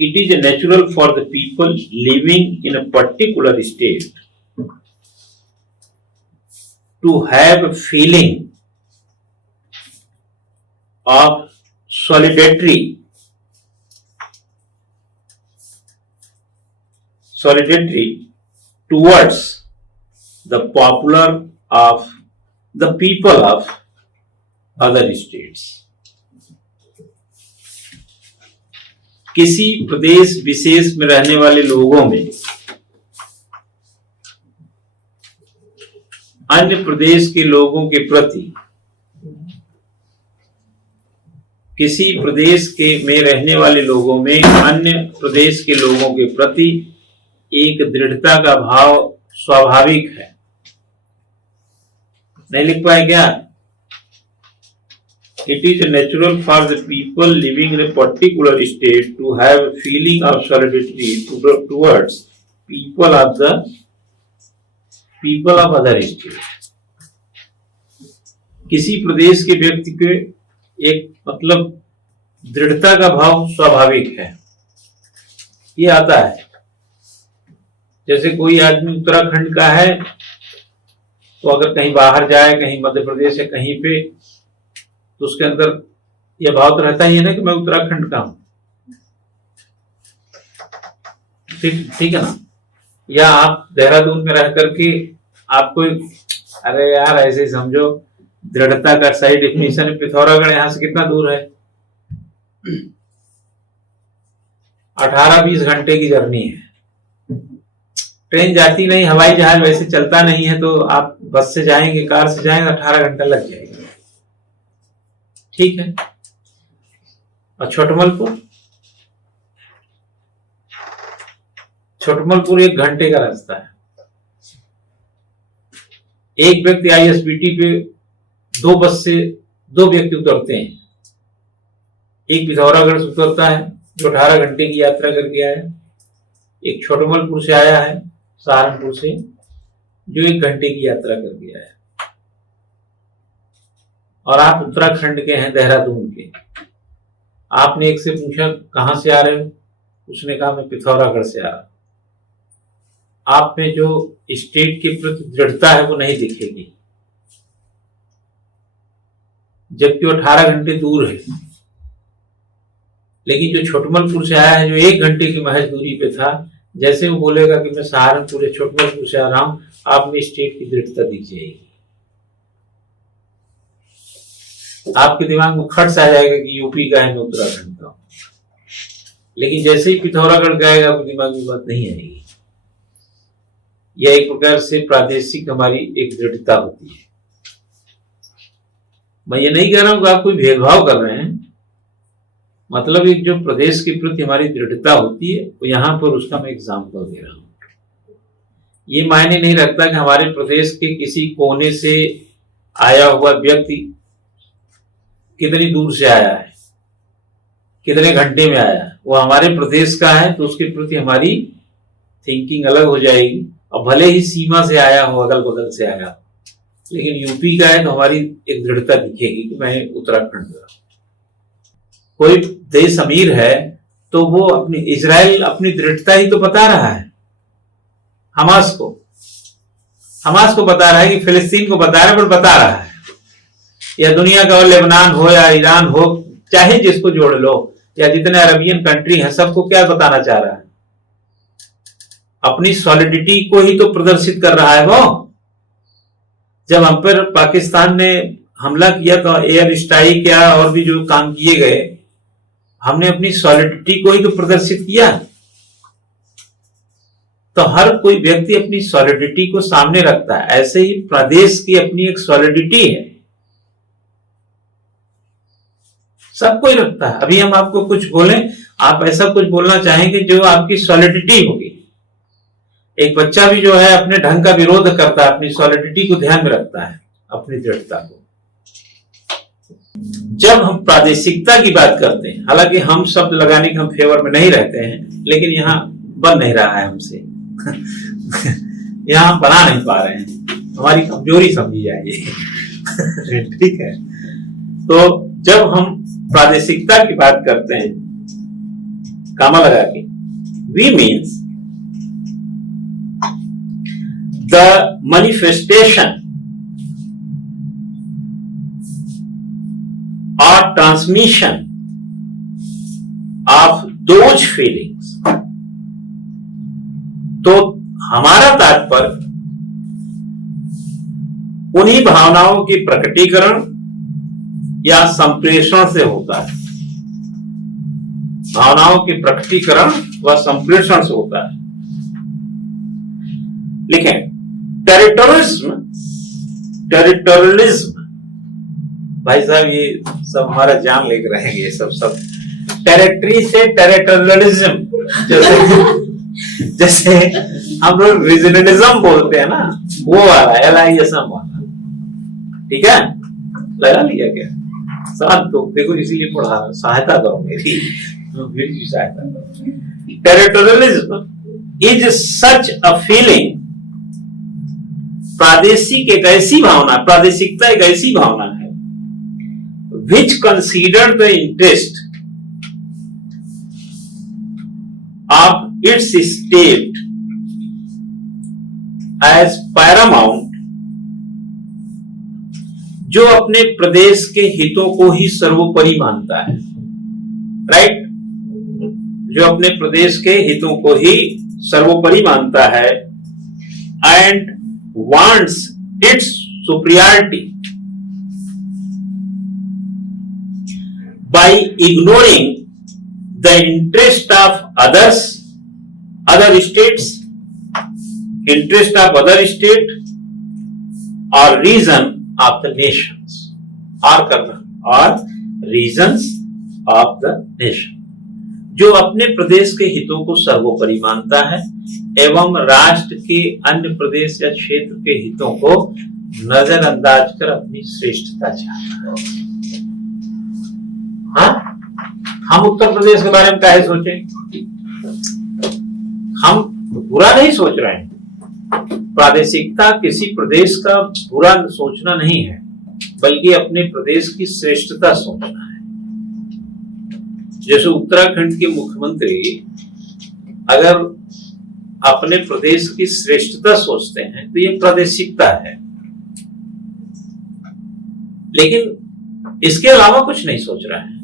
it is a natural for the people living in a particular state to have a feeling of solidarity towards the popular of the people of other states. किसी प्रदेश विशेष में रहने वाले लोगों में अन्य प्रदेश के लोगों के प्रति, किसी प्रदेश में रहने वाले लोगों में अन्य प्रदेश के लोगों के प्रति एक दृढ़ता का भाव स्वाभाविक है। नहीं लिख पाए क्या? It is natural for the people living in a particular state to have a feeling of solidarity towards people of other states. किसी प्रदेश के व्यक्ति के एक मतलब दृढ़ता का भाव स्वाभाविक है, ये आता है। जैसे कोई आदमी उत्तराखंड का है तो अगर कहीं बाहर जाए, कहीं मध्य प्रदेश या कहीं पे, तो उसके अंदर यह भाव तो रहता ही है ना कि मैं उत्तराखंड का हूं। ठीक है ना। या आप देहरादून में रह करके आपको, अरे यार ऐसे ही समझो, दृढ़ता का सही डिफिनेशन है, पिथौरागढ़ यहां से कितना दूर है, 18-20 घंटे की जर्नी है। ट्रेन जाती नहीं, हवाई जहाज वैसे चलता नहीं है, तो आप बस से जाएंगे, कार से जाएंगे, 18 घंटा लग जाएगा। ठीक है। और छोटमलपुर 1 घंटे का रास्ता है। एक व्यक्ति आईएसबीटी पे 2 बस से 2 व्यक्ति उतरते हैं। एक पिथौरागढ़ से उतरता है जो 18 घंटे की यात्रा करके आया, एक छोटमलपुर से आया है, सहारनपुर से, जो 1 घंटे की यात्रा करके आया। और आप उत्तराखंड के हैं, देहरादून के। आपने एक से पूछा कहां से आ रहे हो, उसने कहा मैं पिथौरागढ़ से आ रहा हूं। आप में जो स्टेट के प्रति दृढ़ता है वो नहीं दिखेगी, जबकि वो 18 घंटे दूर है। लेकिन जो छोटमलपुर से आया है, जो 1 घंटे की महज दूरी पे था, जैसे वो बोलेगा कि मैं सहारनपुर या छोटमलपुर से आ रहा हूं, आप में स्टेट की दृढ़ता दिख जाएगी। आपके दिमाग में खट सा आ जाएगा कि यूपी का है, मैं उत्तराखंड का हूं। लेकिन जैसे ही पिथौरागढ़ गाएगा आपके दिमाग में बात नहीं आएगी। यह एक प्रकार से प्रादेशिक हमारी एक दृढ़ता होती है। मैं ये नहीं कह रहा हूं कि आप कोई भेदभाव कर रहे हैं, मतलब एक जो प्रदेश के प्रति हमारी दृढ़ता होती है, तो यहां पर उसका मैं एग्जाम्पल दे रहा हूं। ये मायने नहीं रखता कि हमारे प्रदेश के किसी कोने से आया हुआ व्यक्ति कितनी दूर से आया है, कितने घंटे में आया है, वो हमारे प्रदेश का है तो उसके प्रति हमारी थिंकिंग अलग हो जाएगी। और भले ही सीमा से आया हो, अगल बगल से आया हो, लेकिन यूपी का है तो हमारी एक दृढ़ता दिखेगी कि मैं उत्तराखंड का। कोई देश अमीर है तो वो अपनी इजराइल अपनी दृढ़ता ही तो बता रहा है हमास को बता रहा है कि फिलिस्तीन को बता रहा है, पर बता रहा है। या दुनिया का लेबनान हो या ईरान हो, चाहे जिसको जोड़ लो, या जितने अरबियन कंट्री हैं, सबको क्या बताना चाह रहा है? अपनी सॉलिडिटी को ही तो प्रदर्शित कर रहा है वो। जब हम पर पाकिस्तान ने हमला किया तो एयर स्ट्राइक या और भी जो काम किए गए, हमने अपनी सॉलिडिटी को ही तो प्रदर्शित किया। तो हर कोई व्यक्ति अपनी सॉलिडिटी को सामने रखता है। ऐसे ही प्रदेश की अपनी एक सॉलिडिटी है, सब कोई रखता है। अभी हम आपको कुछ बोलें, आप ऐसा कुछ बोलना चाहेंगे जो आपकी सॉलिडिटी होगी। एक बच्चा भी जो है अपने ढंग का विरोध करता है, अपनी सॉलिडिटी को ध्यान में रखता है, अपनी दृढ़ता को। जब हम प्रादेशिकता की बात करते हैं, हालांकि हम शब्द लगाने के हम फेवर में नहीं रहते हैं, लेकिन यहाँ बन नहीं रहा है हमसे यहाँ हम बना नहीं पा रहे हैं, हमारी कमजोरी समझी जाएगी ठीक है। तो जब हम प्रादेशिकता की बात करते हैं, कामा लगा के, we means the manifestation or transmission of those feelings। तो हमारा तात्पर्य उन्हीं भावनाओं की प्रकटीकरण या संप्रेषण से होता है। भावनाओं की प्रकटीकरण व संप्रेषण से होता है। लिखें, टेरिटोरियलिज्म, भाई साहब ये सब हमारा जान लेकर रहेंगे, सब टेरिटरी से टेरिटोरियलिज्म, जैसे हम लोग रीजनलिज्म बोलते हैं ना, वो वाला LISM वाला, ठीक है, लगा लिया क्या? साथ तो देखो, इसीलिए पढ़ा, सहायता करो मेरी सहायता करो। टेरिटोरियलिज्म इज सच अ फीलिंग, प्रादेशिक एक ऐसी भावना, प्रादेशिकता एक ऐसी भावना है, which consider the interest of its state as paramount, जो अपने प्रदेश के हितों को ही सर्वोपरि मानता है, राइट? जो अपने प्रदेश के हितों को ही सर्वोपरि मानता है, and wants its superiority by ignoring the interest of others, other states, interest of other state or reason of the nations, or reasons of the nation, जो अपने प्रदेश के हितों को सर्वोपरि मानता है एवं राष्ट्र के अन्य प्रदेश या क्षेत्र के हितों को नजरअंदाज कर अपनी श्रेष्ठता चाहता है। हाँ? हम उत्तर प्रदेश के बारे में क्या सोचें? हम बुरा नहीं सोच रहे हैं। प्रादेशिकता किसी प्रदेश का बुरा सोचना नहीं है, बल्कि अपने प्रदेश की श्रेष्ठता सोचना है। जैसे उत्तराखंड के मुख्यमंत्री अगर अपने प्रदेश की श्रेष्ठता सोचते हैं तो ये प्रादेशिकता है, लेकिन इसके अलावा कुछ नहीं सोच रहे हैं।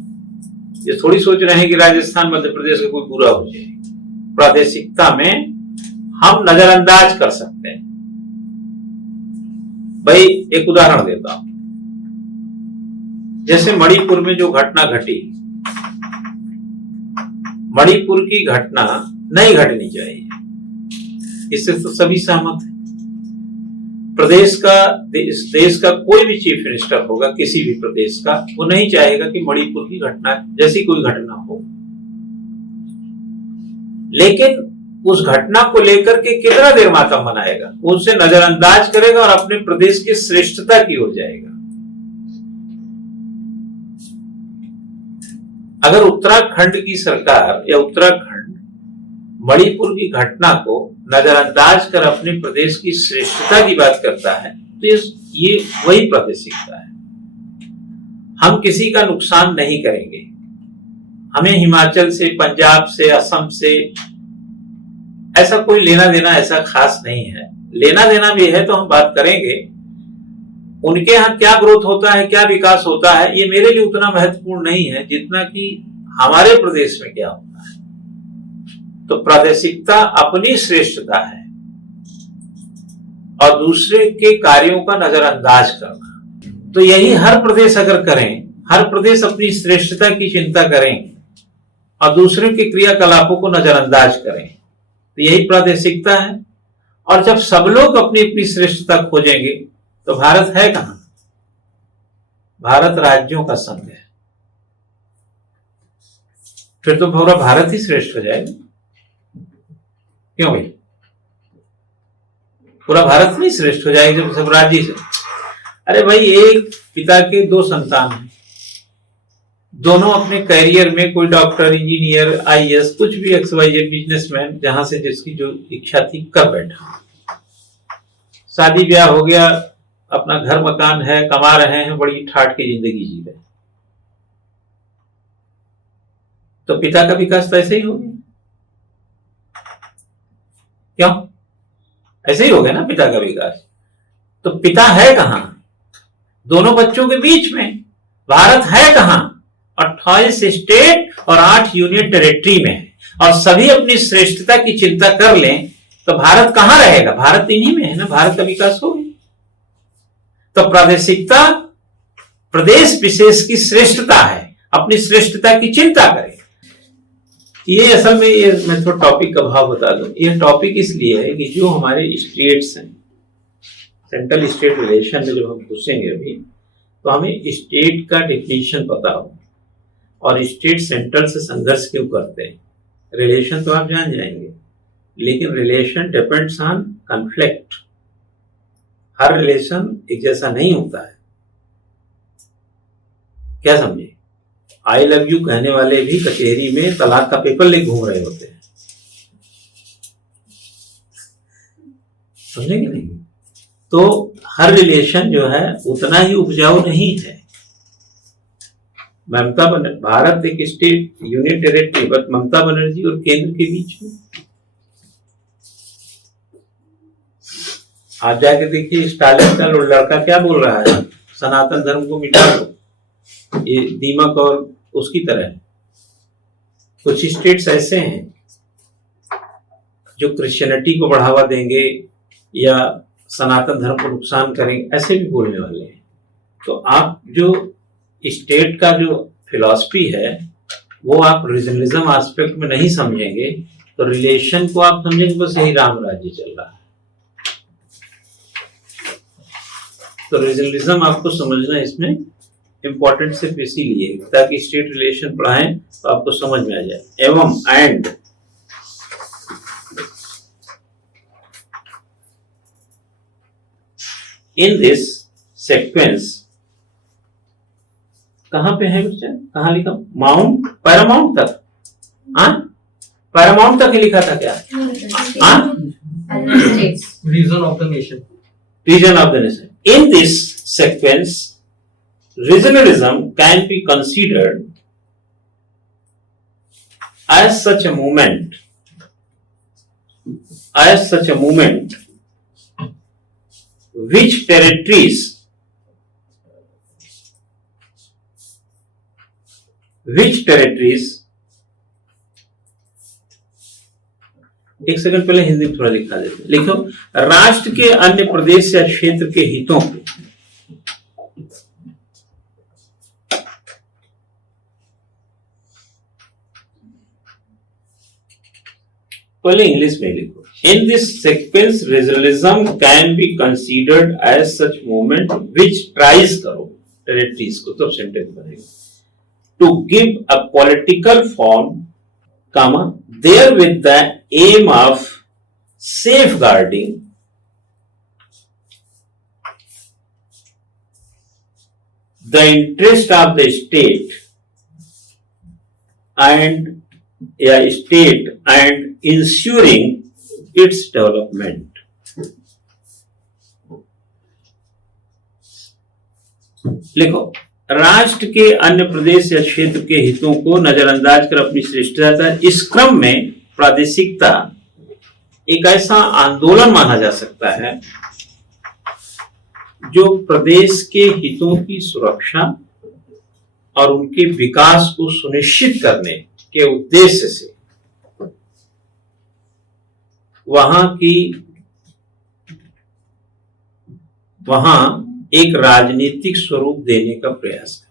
ये थोड़ी सोच रहे हैं कि राजस्थान मध्य प्रदेश का कोई बुरा हो जाए। प्रादेशिकता में हम नजरअंदाज कर सकते हैं। भाई एक उदाहरण देता हूं, जैसे मणिपुर में जो घटना घटी, मणिपुर की घटना नहीं घटनी चाहिए, इससे तो सभी सहमत हैं। देश का कोई भी चीफ मिनिस्टर होगा किसी भी प्रदेश का, वो नहीं चाहेगा कि मणिपुर की घटना जैसी कोई घटना हो। लेकिन उस घटना को लेकर के कितना देर मातम मनाएगा, वो उसे नजरअंदाज करेगा और अपने प्रदेश की श्रेष्ठता की ओर जाएगा। अगर उत्तराखंड की सरकार या उत्तराखंड मणिपुर की घटना को नजरअंदाज कर अपने प्रदेश की श्रेष्ठता की बात करता है तो ये वही प्रादेशिकता है। हम किसी का नुकसान नहीं करेंगे, हमें हिमाचल से, पंजाब से, असम से ऐसा कोई लेना देना ऐसा खास नहीं है। लेना देना भी है तो हम बात करेंगे, उनके यहाँ क्या ग्रोथ होता है, क्या विकास होता है, ये मेरे लिए उतना महत्वपूर्ण नहीं है जितना कि हमारे प्रदेश में क्या होता है। तो प्रादेशिकता अपनी श्रेष्ठता है और दूसरे के कार्यों का नजरअंदाज करना। तो यही हर प्रदेश अगर करें, हर प्रदेश अपनी श्रेष्ठता की चिंता करें और दूसरे के क्रियाकलापों को नजरअंदाज करें, तो यही प्रादेशिकता है। और जब सब लोग अपनी अपनी श्रेष्ठता खोजेंगे तो भारत है कहां? भारत राज्यों का संघ है, फिर तो पूरा भारत ही श्रेष्ठ हो जाएगा। क्यों भाई? पूरा भारत नहीं श्रेष्ठ हो जाएगा जब सब राज्य से। अरे भाई, एक पिता के दो संतान हैं, दोनों अपने करियर में कोई डॉक्टर, इंजीनियर, आईएएस, कुछ भी XYZ बिजनेसमैन, जहां से जिसकी जो इच्छा थी कर बैठा। शादी ब्याह हो गया, अपना घर मकान है, कमा रहे हैं, बड़ी ठाट की जिंदगी जी रहे। तो पिता का विकास तो ऐसे ही हो गया। क्यों? ऐसे ही हो गया ना पिता का विकास। तो पिता है कहां? दोनों बच्चों के बीच में। भारत है कहां? 28 स्टेट और 8 यूनियन टेरिटरी में है। और सभी अपनी श्रेष्ठता की चिंता कर लें तो भारत कहां रहेगा? भारत इन्हीं में है ना, भारत का विकास हो गया। तो प्रादेशिकता प्रदेश विशेष की श्रेष्ठता है, अपनी श्रेष्ठता की चिंता करें। ये असल में ये मैं थोड़ा टॉपिक का भाव बता दूं। ये टॉपिक इसलिए है कि जो हमारे स्टेट्स हैं, सेंट्रल स्टेट रिलेशन में जब हम घुसेंगे अभी, तो हमें स्टेट का डिफिनीशन पता हो और स्टेट सेंटर से संघर्ष क्यों करते हैं। रिलेशन तो आप जान जाएंगे, लेकिन relation depends on conflict. Her relation एक जैसा नहीं होता है। क्या समझे? आई लव यू कहने वाले भी कचहरी में तलाक का पेपर ले घूम रहे होते हैं, समझे कि नहीं? तो हर रिलेशन जो है उतना ही उपजाऊ नहीं है। भारत एक state union territory, but Mamata Banerjee और केंद्र के बीच में आप जाके देखिए स्टालिन का लड़का क्या बोल रहा है, सनातन धर्म को मिटा दो। ये दीमक और उसकी तरह है। कुछ स्टेट्स ऐसे हैं जो क्रिश्चियनिटी को बढ़ावा देंगे या सनातन धर्म को नुकसान करेंगे, ऐसे भी बोलने वाले हैं। तो आप जो स्टेट का जो फिलॉसफी है वो आप रीजनलिज्म एस्पेक्ट में नहीं समझेंगे तो रिलेशन को आप समझेंगे बस यही राम राज्य चल रहा है। तो रीजनलिज्म आपको समझना इसमें इंपॉर्टेंट सिर्फ इसीलिए ताकि स्टेट रिलेशन पढ़ाएं तो आपको समझ में आ जाए। एवं एंड इन दिस सेक्वेंस, कहां पे है बच्चा? कहां लिखा? माउंट पैरामाउंट तक। हाँ, पैरामाउंट तक ही लिखा था क्या? हाँ, reason of the nation. Reason of the nation. In this sequence, regionalism can be considered as such a movement, which territories एक सेकंड पहले हिंदी में थोड़ा लिखा देते। लिखो, राष्ट्र के अन्य प्रदेश या क्षेत्र के हितों को पहले इंग्लिश में लिखो। In this sequence regionalism can be considered as such movement which tries करो टेरिटरीज को, तब सेंटेंस बनेगा, to give a political form, comma, there with the aim of safeguarding the interest of the state and ensuring its development. लिखो, राष्ट्र के अन्य प्रदेश या क्षेत्र के हितों को नजरअंदाज कर अपनी श्रेष्ठता, इस क्रम में प्रादेशिकता एक ऐसा आंदोलन माना जा सकता है जो प्रदेश के हितों की सुरक्षा और उनके विकास को सुनिश्चित करने के उद्देश्य से वहां एक राजनीतिक स्वरूप देने का प्रयास है।